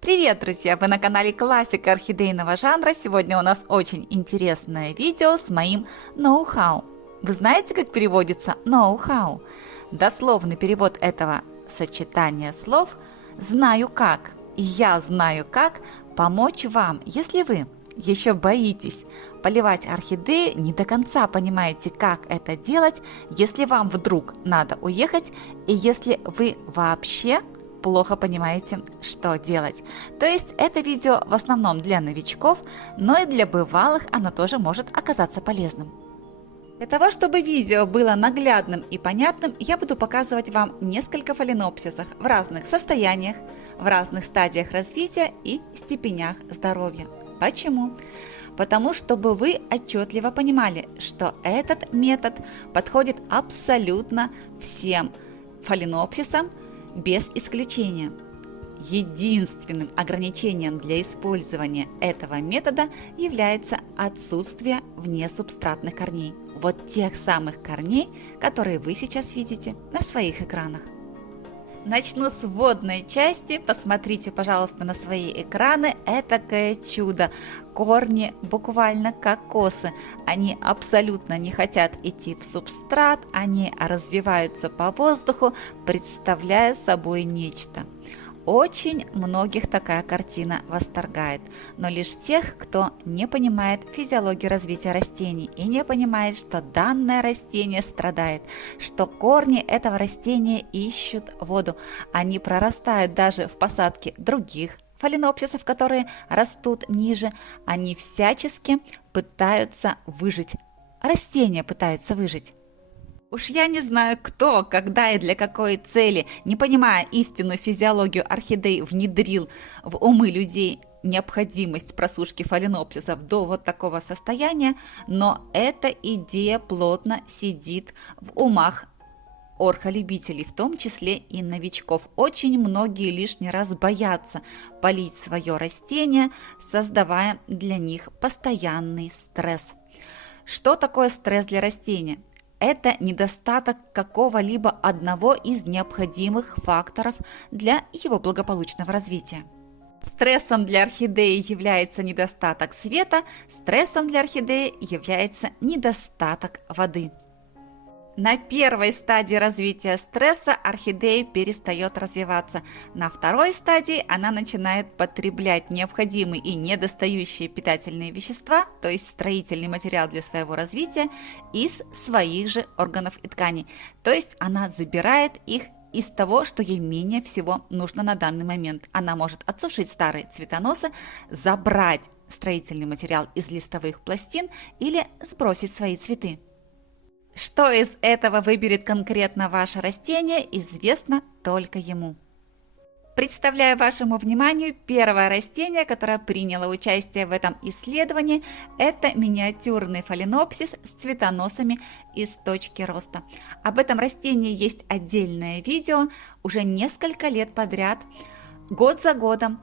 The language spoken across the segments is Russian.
Привет, друзья! Вы на канале Классика орхидейного жанра. Сегодня у нас очень интересное видео с моим ноу-хау. Вы знаете, как переводится ноу-хау? Дословный перевод этого сочетания слов «знаю как» и «я знаю как» помочь вам, если вы еще боитесь поливать орхидеи, не до конца понимаете, как это делать, если вам вдруг надо уехать и если вы вообще плохо понимаете, что делать. То есть это видео в основном для новичков, но и для бывалых оно тоже может оказаться полезным. Для того, чтобы видео было наглядным и понятным, я буду показывать вам несколько фаленопсисов в разных состояниях, в разных стадиях развития и степенях здоровья. Почему? Потому чтобы вы отчетливо понимали, что этот метод подходит абсолютно всем фаленопсисам, без исключения. Единственным ограничением для использования этого метода является отсутствие внесубстратных корней. Вот тех самых корней, которые вы сейчас видите на своих экранах. Начну с вводной части. Посмотрите, пожалуйста, на свои экраны. Этакое чудо. Корни буквально как косы. Они абсолютно не хотят идти в субстрат. Они развиваются по воздуху, представляя собой нечто. Очень многих такая картина восторгает, но лишь тех, кто не понимает физиологии развития растений и не понимает, что данное растение страдает, что корни этого растения ищут воду, они прорастают даже в посадке других фаленопсисов, которые растут ниже, они всячески пытаются выжить, растения пытаются выжить. Уж я не знаю, кто, когда и для какой цели, не понимая истинную физиологию орхидей, внедрил в умы людей необходимость просушки фаленопсисов до вот такого состояния, но эта идея плотно сидит в умах орхолюбителей, в том числе и новичков. Очень многие лишний раз боятся полить свое растение, создавая для них постоянный стресс. Что такое стресс для растения? Это недостаток какого-либо одного из необходимых факторов для его благополучного развития. Стрессом для орхидеи является недостаток света, стрессом для орхидеи является недостаток воды. На первой стадии развития стресса орхидея перестает развиваться. На второй стадии она начинает потреблять необходимые и недостающие питательные вещества, то есть строительный материал для своего развития, из своих же органов и тканей. То есть она забирает их из того, что ей менее всего нужно на данный момент. Она может отсушить старые цветоносы, забрать строительный материал из листовых пластин или сбросить свои цветы. Что из этого выберет конкретно ваше растение, известно только ему. Представляю вашему вниманию первое растение, которое приняло участие в этом исследовании. Это миниатюрный фаленопсис с цветоносами из точки роста. Об этом растении есть отдельное видео уже несколько лет подряд. Год за годом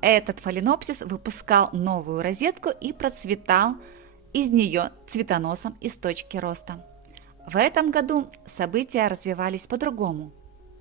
этот фаленопсис выпускал новую розетку и процветал из нее цветоносом из точки роста. В этом году события развивались по-другому.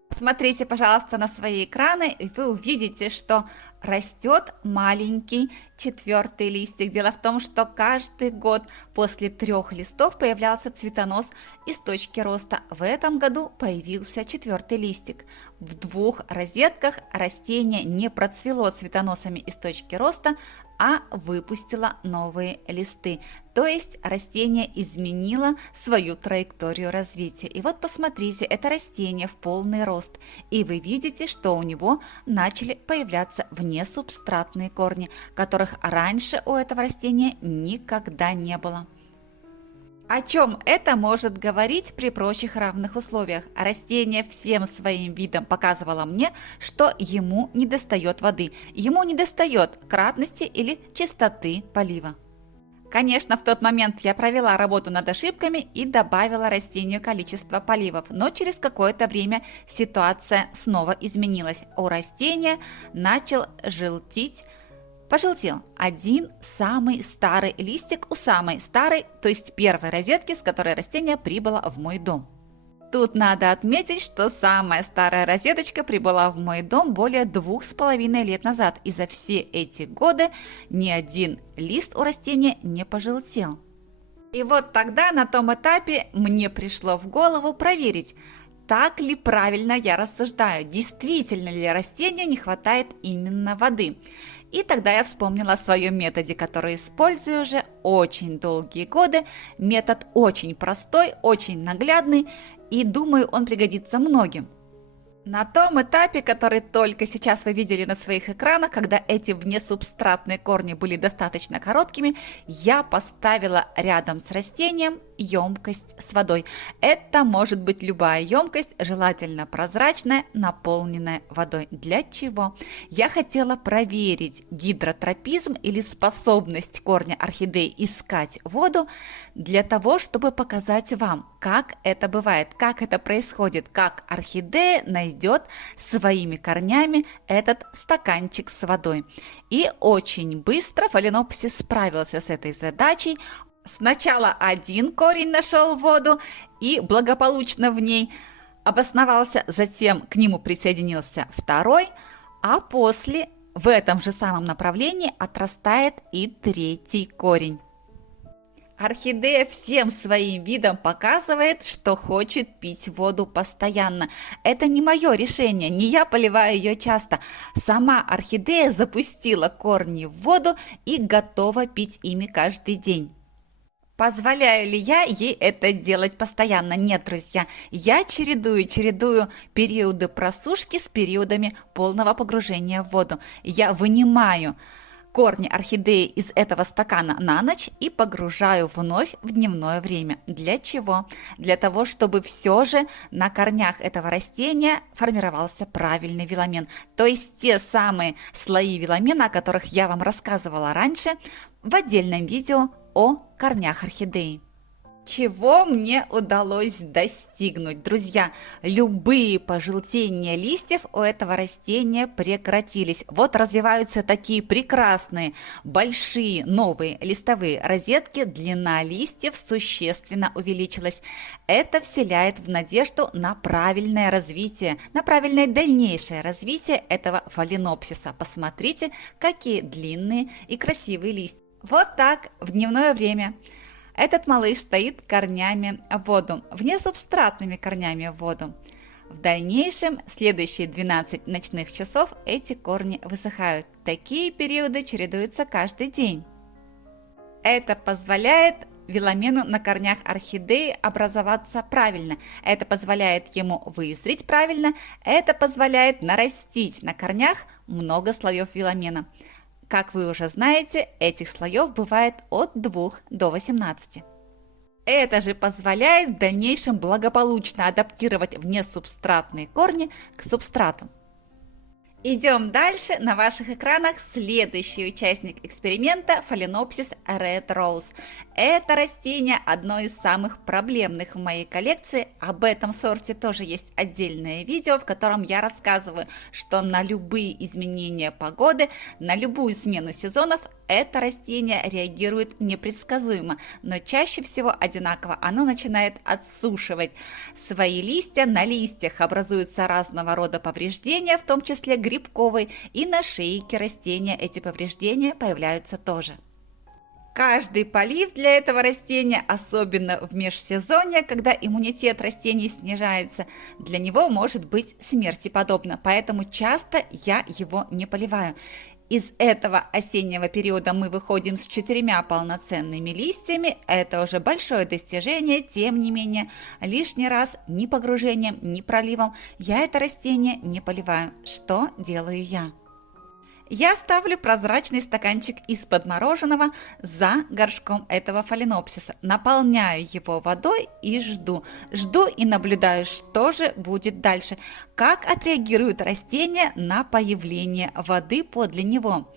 Смотрите, пожалуйста, на свои экраны, и вы увидите, что растет маленький четвертый листик. Дело в том, что каждый год после 3 листов появлялся цветонос из точки роста. В этом году появился 4-й листик. В 2 розетках растение не процвело цветоносами из точки роста, а выпустила новые листы. То есть растение изменило свою траекторию развития. И вот посмотрите, это растение в полный рост. И вы видите, что у него начали появляться внесубстратные корни, которых раньше у этого растения никогда не было. О чем это может говорить при прочих равных условиях? Растение всем своим видом показывало мне, что ему недостает воды, ему недостает кратности или чистоты полива. Конечно, в тот момент я провела работу над ошибками и добавила растению количество поливов, но через какое-то время ситуация снова изменилась. У растения начал пожелтел один самый старый листик у самой старой, то есть первой розетки, с которой растение прибыло в мой дом. Тут надо отметить, что самая старая розеточка прибыла в мой дом более 2,5 лет назад, и за все эти годы ни один лист у растения не пожелтел. И вот тогда на том этапе мне пришло в голову проверить, так ли правильно я рассуждаю, действительно ли растению не хватает именно воды. И тогда я вспомнила о своем методе, который использую уже очень долгие годы. Метод очень простой, очень наглядный, и думаю, он пригодится многим. На том этапе, который только сейчас вы видели на своих экранах, когда эти внесубстратные корни были достаточно короткими, я поставила рядом с растением емкость с водой. Это может быть любая емкость, желательно прозрачная, наполненная водой. Для чего? Я хотела проверить гидротропизм или способность корня орхидеи искать воду для того, чтобы показать вам, как это бывает, как это происходит, как орхидея найдет своими корнями этот стаканчик с водой. И очень быстро фаленопсис справился с этой задачей. Сначала один корень нашел воду и благополучно в ней обосновался, затем к нему присоединился второй, а после в этом же самом направлении отрастает и третий корень. Орхидея всем своим видом показывает, что хочет пить воду постоянно. Это не мое решение, не я поливаю ее часто. Сама орхидея запустила корни в воду и готова пить ими каждый день. Позволяю ли я ей это делать постоянно? Нет, друзья, я чередую периоды просушки с периодами полного погружения в воду. Я вынимаю корни орхидеи из этого стакана на ночь и погружаю вновь в дневное время. Для чего? Для того, чтобы все же на корнях этого растения формировался правильный виламен. То есть те самые слои виламена, о которых я вам рассказывала раньше в отдельном видео о корнях орхидеи. Чего мне удалось достигнуть? Друзья, любые пожелтения листьев у этого растения прекратились. Вот развиваются такие прекрасные, большие, новые листовые розетки, длина листьев существенно увеличилась. Это вселяет в надежду на правильное развитие, на правильное дальнейшее развитие этого фаленопсиса. Посмотрите, какие длинные и красивые листья. Вот так в дневное время этот малыш стоит корнями в воду, внесубстратными корнями в воду. В дальнейшем, следующие 12 ночных часов, эти корни высыхают. Такие периоды чередуются каждый день. Это позволяет виламену на корнях орхидеи образоваться правильно. Это позволяет ему вызреть правильно. Это позволяет нарастить на корнях много слоев виламена. Как вы уже знаете, этих слоев бывает от 2 до 18. Это же позволяет в дальнейшем благополучно адаптировать внесубстратные корни к субстрату. Идем дальше. На ваших экранах следующий участник эксперимента – Phalaenopsis Red Rose. Это растение одно из самых проблемных в моей коллекции. Об этом сорте тоже есть отдельное видео, в котором я рассказываю, что на любые изменения погоды, на любую смену сезонов это растение реагирует непредсказуемо, но чаще всего одинаково. Оно начинает отсушивать свои листья, на листьях образуются разного рода повреждения, в том числе грибковые, и на шейке растения эти повреждения появляются тоже. Каждый полив для этого растения, особенно в межсезонье, когда иммунитет растений снижается, для него может быть смерти подобно, поэтому часто я его не поливаю. Из этого осеннего периода мы выходим с 4 полноценными листьями. Это уже большое достижение, тем не менее, лишний раз ни погружением, ни проливом я это растение не поливаю. Что делаю я? Я ставлю прозрачный стаканчик из-под мороженого за горшком этого фаленопсиса, наполняю его водой и жду и наблюдаю, что же будет дальше, как отреагирует растение на появление воды подле него.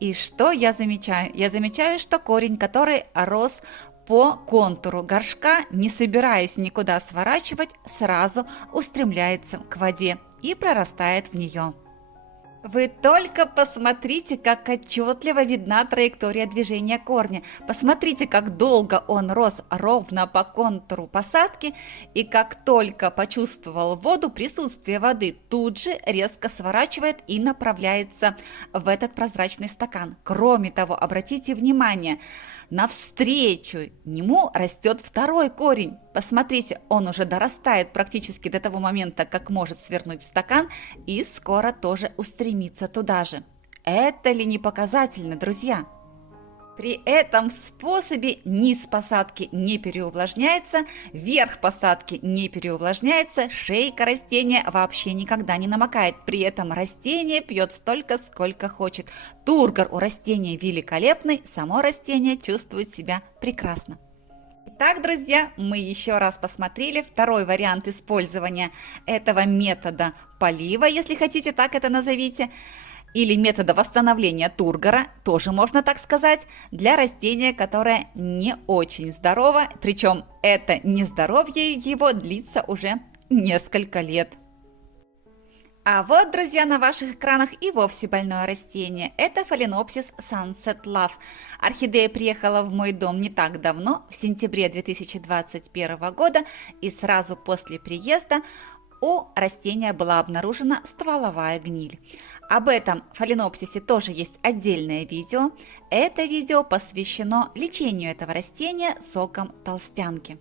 И что я замечаю? Я замечаю, что корень, который рос по контуру горшка, не собираясь никуда сворачивать, сразу устремляется к воде и прорастает в нее. Вы только посмотрите, как отчетливо видна траектория движения корня. Посмотрите, как долго он рос ровно по контуру посадки, и как только почувствовал воду, присутствие воды, тут же резко сворачивает и направляется в этот прозрачный стакан. Кроме того, обратите внимание, навстречу нему растет второй корень. Посмотрите, он уже дорастает практически до того момента, как может свернуть в стакан, и скоро тоже устремится туда же. Это ли не показательно, друзья? При этом способе низ посадки не переувлажняется, верх посадки не переувлажняется, шейка растения вообще никогда не намокает. При этом растение пьет столько, сколько хочет. Тургор у растения великолепный, само растение чувствует себя прекрасно. Итак, друзья, мы еще раз посмотрели второй вариант использования этого метода полива, если хотите, так это назовите, или метода восстановления тургора, тоже можно так сказать, для растения, которое не очень здорово, причем это нездоровье его длится уже несколько лет. А вот, друзья, на ваших экранах и вовсе больное растение. Это Phalaenopsis Sunset Love. Орхидея приехала в мой дом не так давно, в сентябре 2021 года, и сразу после приезда у растения была обнаружена стволовая гниль. Об этом фаленопсисе тоже есть отдельное видео. Это видео посвящено лечению этого растения соком толстянки.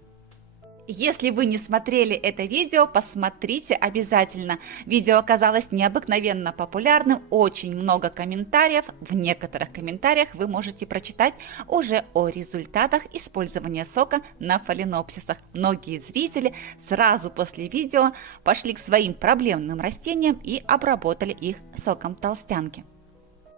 Если вы не смотрели это видео, посмотрите обязательно. Видео оказалось необыкновенно популярным, очень много комментариев. В некоторых комментариях вы можете прочитать уже о результатах использования сока на фаленопсисах. Многие зрители сразу после видео пошли к своим проблемным растениям и обработали их соком толстянки.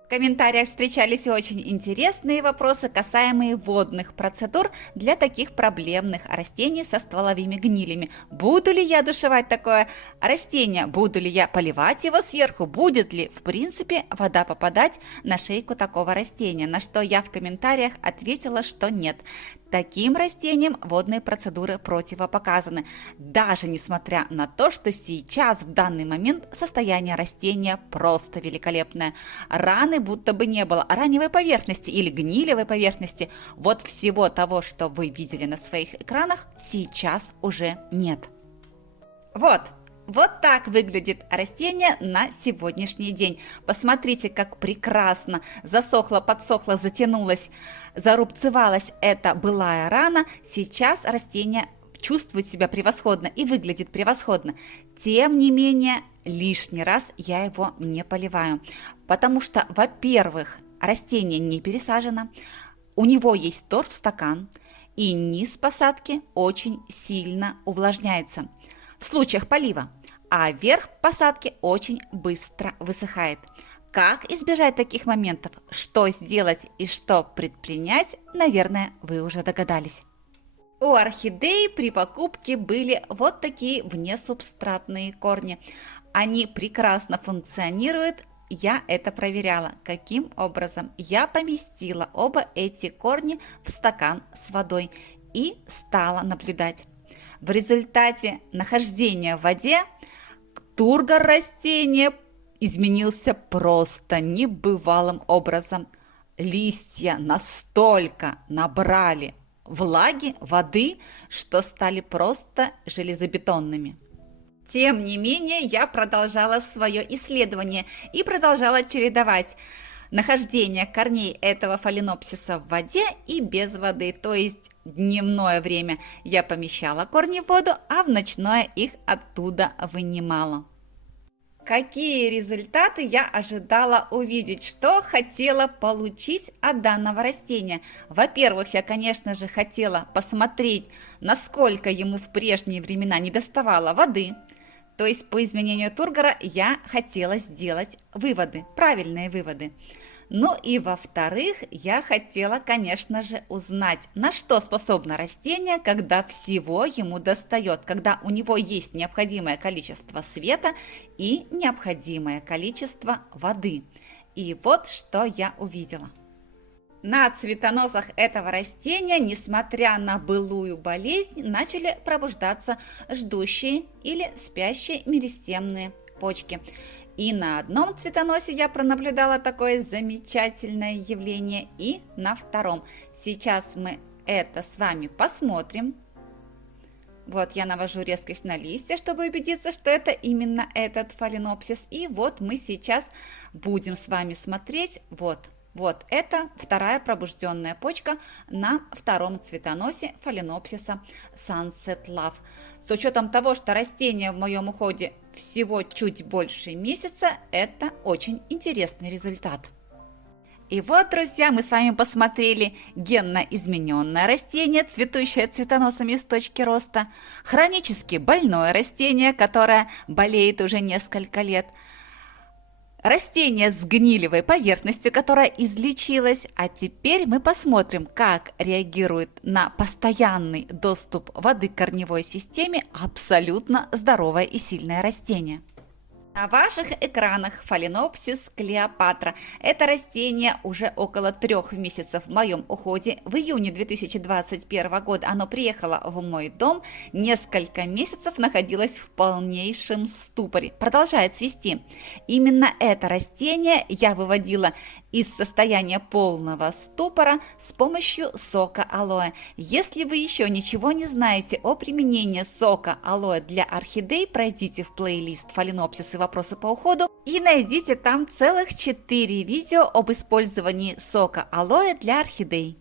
В комментариях встречались очень интересные вопросы, касаемые водных процедур для таких проблемных растений со стволовыми гнилями. Буду ли я душевать такое растение? Буду ли я поливать его сверху? Будет ли, в принципе, вода попадать на шейку такого растения? На что я в комментариях ответила, что нет. Таким растениям водные процедуры противопоказаны, даже несмотря на то, что сейчас, в данный момент, состояние растения просто великолепное. Раны будто бы не было, раневой поверхности или гнилевой поверхности. Вот всего того, что вы видели на своих экранах, сейчас уже нет. Вот так выглядит растение на сегодняшний день. Посмотрите, как прекрасно засохла, подсохла, затянулась, зарубцевалась эта былая рана. Сейчас растение чувствует себя превосходно и выглядит превосходно. Тем не менее, лишний раз я его не поливаю, потому что, во-первых, растение не пересажено, у него есть торф-стакан, и низ посадки очень сильно увлажняется в случаях полива, а верх посадки очень быстро высыхает. Как избежать таких моментов, что сделать и что предпринять, наверное, вы уже догадались. У орхидеи при покупке были вот такие внесубстратные корни. Они прекрасно функционируют. Я это проверяла. Каким образом? Я поместила оба эти корни в стакан с водой и стала наблюдать. В результате нахождения в воде тургор растения изменился просто небывалым образом. Листья настолько набрали влаги, воды, что стали просто железобетонными. Тем не менее, я продолжала свое исследование и продолжала чередовать нахождение корней этого фаленопсиса в воде и без воды, то есть дневное время я помещала корни в воду, а в ночное их оттуда вынимала. Какие результаты я ожидала увидеть, что хотела получить от данного растения? Во-первых, я, конечно же, хотела посмотреть, насколько ему в прежние времена недоставало воды. То есть по изменению тургора я хотела сделать выводы, правильные выводы. Ну и во-вторых, я хотела, конечно же, узнать, на что способно растение, когда всего ему достает, когда у него есть необходимое количество света и необходимое количество воды. И вот что я увидела. На цветоносах этого растения, несмотря на былую болезнь, начали пробуждаться ждущие или спящие меристемные почки. И на одном цветоносе я пронаблюдала такое замечательное явление, и на втором. Сейчас мы это с вами посмотрим. Вот я навожу резкость на листья, чтобы убедиться, что это именно этот фаленопсис. И вот мы сейчас будем с вами смотреть. Вот это вторая пробужденная почка на втором цветоносе фаленопсиса Sunset Love. С учетом того, что растение в моем уходе всего чуть больше месяца, это очень интересный результат. И вот, друзья, мы с вами посмотрели генно измененное растение, цветущее цветоносами с точки роста, хронически больное растение, которое болеет уже несколько лет, растение с гнилевой поверхностью, которая излечилась, а теперь мы посмотрим, как реагирует на постоянный доступ воды к корневой системе абсолютно здоровое и сильное растение. На ваших экранах фаленопсис Клеопатра. Это растение уже около 3 месяцев в моем уходе. В июне 2021 года оно приехало в мой дом. Несколько месяцев находилось в полнейшем ступоре. Продолжает цвести. Именно это растение я выводила из состояния полного ступора с помощью сока алоэ. Если вы еще ничего не знаете о применении сока алоэ для орхидей, пройдите в плейлист «Фаленопсис и вопросы по уходу» и найдите там целых 4 видео об использовании сока алоэ для орхидей.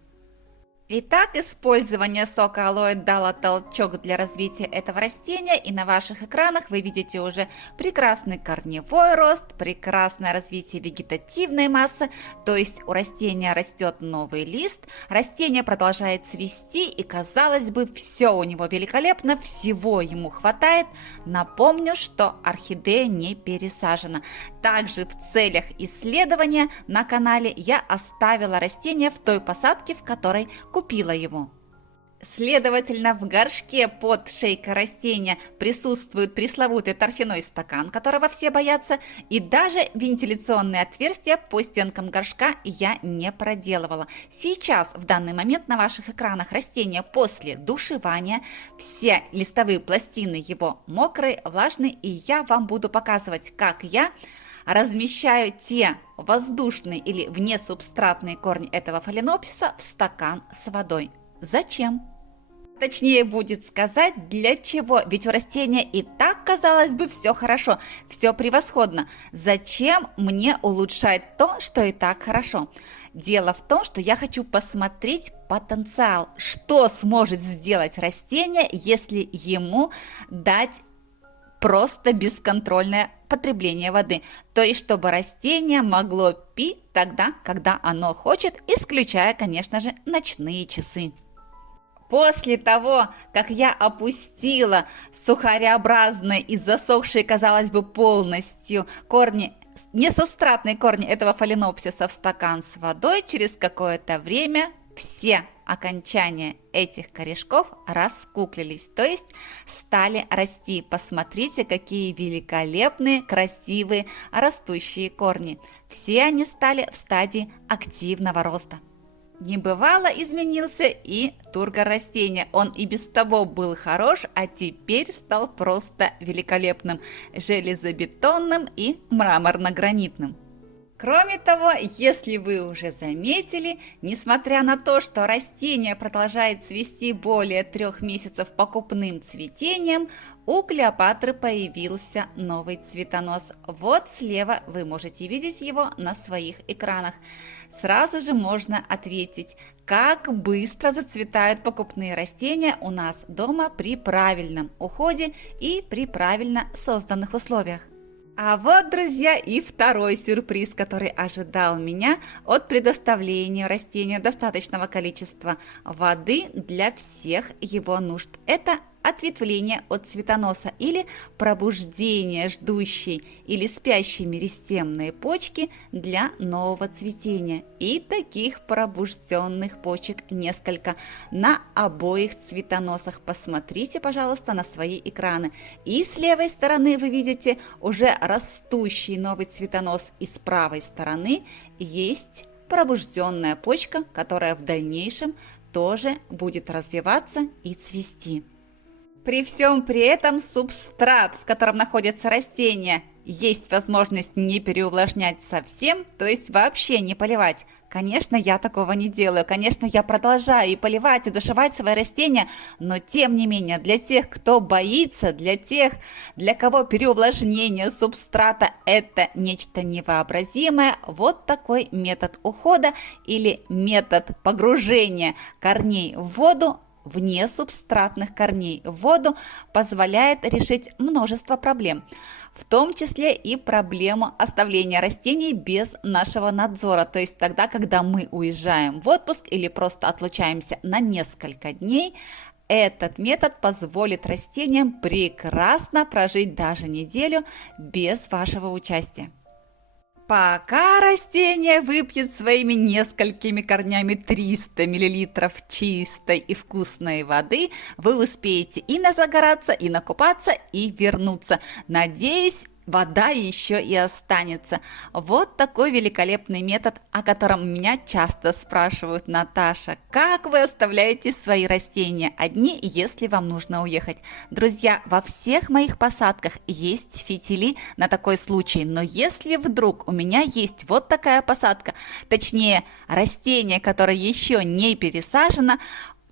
Итак, использование сока алоэ дало толчок для развития этого растения, и на ваших экранах вы видите уже прекрасный корневой рост, прекрасное развитие вегетативной массы, то есть у растения растет новый лист, растение продолжает цвести, и казалось бы, все у него великолепно, всего ему хватает. Напомню, что орхидея не пересажена. Также в целях исследования на канале я оставила растение в той посадке, в которой купила его. Следовательно, в горшке под шейкой растения присутствует пресловутый торфяной стакан, которого все боятся, и даже вентиляционные отверстия по стенкам горшка я не проделывала. Сейчас, в данный момент, на ваших экранах растение после душевания, все листовые пластины его мокрые, влажные, и я вам буду показывать, как я размещаю те воздушные или внесубстратные корни этого фаленопсиса в стакан с водой. Зачем? Точнее будет сказать, для чего, ведь у растения и так, казалось бы, все хорошо, все превосходно. Зачем мне улучшать то, что и так хорошо? Дело в том, что я хочу посмотреть потенциал, что сможет сделать растение, если ему дать просто бесконтрольное потребление воды, то есть чтобы растение могло пить тогда, когда оно хочет, исключая, конечно же, ночные часы. После того, как я опустила сухареобразные и засохшие, казалось бы, полностью корни, несубстратные корни этого фаленопсиса в стакан с водой, через какое-то время все окончания этих корешков раскуклились, то есть стали расти. Посмотрите, какие великолепные, красивые, растущие корни. Все они стали в стадии активного роста. Небывало изменился и тургор растения. Он и без того был хорош, а теперь стал просто великолепным, железобетонным и мраморно-гранитным. Кроме того, если вы уже заметили, несмотря на то, что растение продолжает цвести более 3 месяцев покупным цветением, у Клеопатры появился новый цветонос. Вот слева вы можете видеть его на своих экранах. Сразу же можно ответить, как быстро зацветают покупные растения у нас дома при правильном уходе и при правильно созданных условиях. А вот, друзья, и второй сюрприз, который ожидал меня от предоставления растению достаточного количества воды для всех его нужд. Это ответвление от цветоноса или пробуждение ждущей или спящей меристемной почки для нового цветения. И таких пробужденных почек несколько на обоих цветоносах. Посмотрите, пожалуйста, на свои экраны. И с левой стороны вы видите уже растущий новый цветонос, и с правой стороны есть пробужденная почка, которая в дальнейшем тоже будет развиваться и цвести. При всем при этом субстрат, в котором находится растение, Есть возможность не переувлажнять совсем, то есть вообще не поливать. Конечно, я такого не делаю. Конечно, я продолжаю и поливать, и душевать свои растения, но тем не менее, для тех, кто боится, для тех, для кого переувлажнение субстрата – это нечто невообразимое, вот такой метод ухода или метод погружения корней в воду, вне субстратных корней в воду, позволяет решить множество проблем, в том числе и проблему оставления растений без нашего надзора, то есть тогда, когда мы уезжаем в отпуск или просто отлучаемся на несколько дней. Этот метод позволит растениям прекрасно прожить даже неделю без вашего участия. Пока растение выпьет своими несколькими корнями 300 мл чистой и вкусной воды, вы успеете и назагораться, и накупаться, и вернуться. Надеюсь, вода еще и останется. Вот такой великолепный метод, о котором меня часто спрашивают: Наташа, как вы оставляете свои растения одни, если вам нужно уехать? Друзья, во всех моих посадках есть фитили на такой случай, но если вдруг у меня есть вот такая посадка, точнее растение, которое еще не пересажено,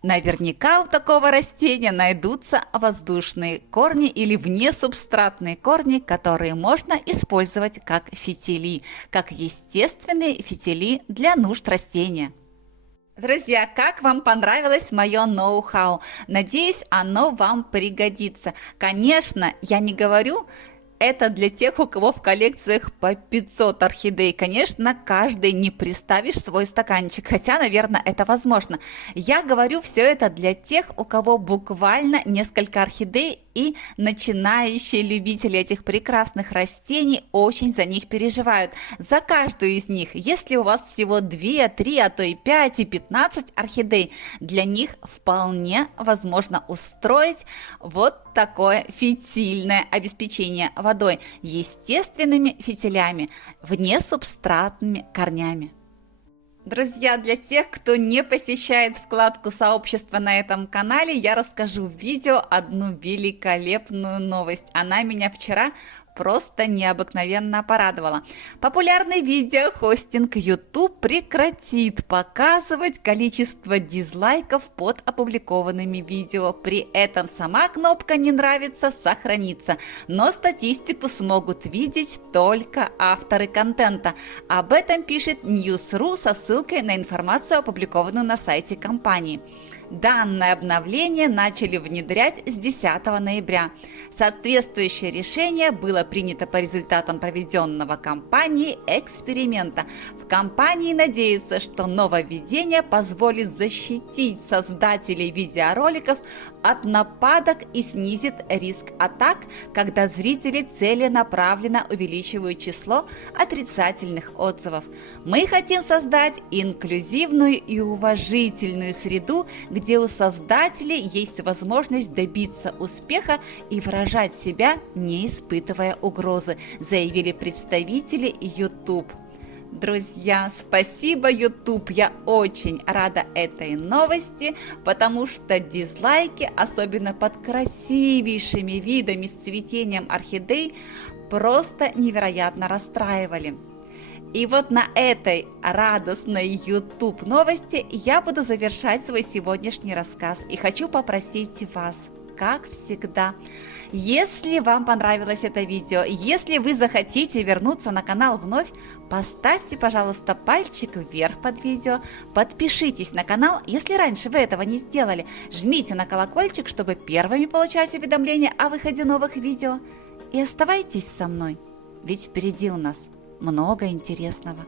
наверняка у такого растения найдутся воздушные корни или внесубстратные корни, которые можно использовать как фитили, как естественные фитили для нужд растения. Друзья, как вам понравилось мое ноу-хау? Надеюсь, оно вам пригодится. Конечно, я не говорю, это для тех, у кого в коллекциях по 500 орхидей. Конечно, каждый не приставишь свой стаканчик, хотя, наверное, это возможно. Я говорю все это для тех, у кого буквально несколько орхидей, и начинающие любители этих прекрасных растений очень за них переживают. За каждую из них, если у вас всего 2, 3, а то и 5 и 15 орхидей, для них вполне возможно устроить вот такое фитильное обеспечение водой естественными фитилями, внесубстратными корнями. Друзья, для тех, кто не посещает вкладку сообщества на этом канале, я расскажу в видео одну великолепную новость. Она меня вчера просто необыкновенно порадовала. Популярный видеохостинг YouTube прекратит показывать количество дизлайков под опубликованными видео. При этом сама кнопка «Не нравится» сохранится, но статистику смогут видеть только авторы контента. Об этом пишет News.ru со ссылкой на информацию, опубликованную на сайте компании. Данное обновление начали внедрять с 10 ноября. Соответствующее решение было принято по результатам проведенного компанией эксперимента. В компании надеются, что нововведение позволит защитить создателей видеороликов от нападок и снизит риск атак, когда зрители целенаправленно увеличивают число отрицательных отзывов. Мы хотим создать инклюзивную и уважительную среду, где у создателей есть возможность добиться успеха и выражать себя, не испытывая угрозы, заявили представители YouTube. Друзья, спасибо, YouTube, я очень рада этой новости, потому что дизлайки, особенно под красивейшими видами с цветением орхидей, просто невероятно расстраивали. И вот на этой радостной YouTube новости я буду завершать свой сегодняшний рассказ. И хочу попросить вас, как всегда, если вам понравилось это видео, если вы захотите вернуться на канал вновь, поставьте, пожалуйста, пальчик вверх под видео, подпишитесь на канал, если раньше вы этого не сделали, жмите на колокольчик, чтобы первыми получать уведомления о выходе новых видео. И оставайтесь со мной, ведь впереди у нас много интересного.